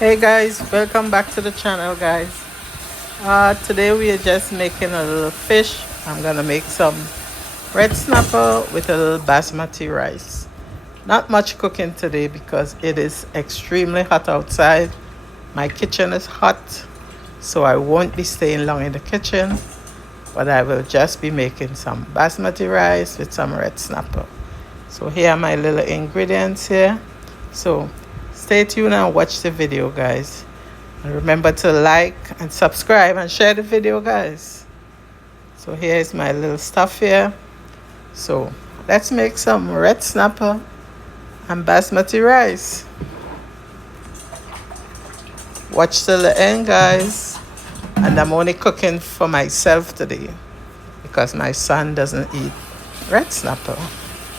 Hey guys, welcome back to the channel, guys. Today we are just making a little fish. I'm gonna make some red snapper with a little basmati rice. Not much cooking today because it is extremely hot outside. My kitchen is hot, so I won't be staying long in the kitchen, but I will just be making some basmati rice with some red snapper. So here are my little ingredients here. So stay tuned and watch the video, guys. And remember to like and subscribe and share the video, guys. So here is my little stuff here. So let's make some red snapper and basmati rice. Watch till the end, guys. And I'm only cooking for myself today because my son doesn't eat red snapper.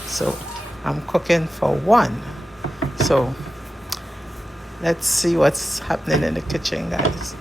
So I'm cooking for one. So let's see what's happening in the kitchen, guys.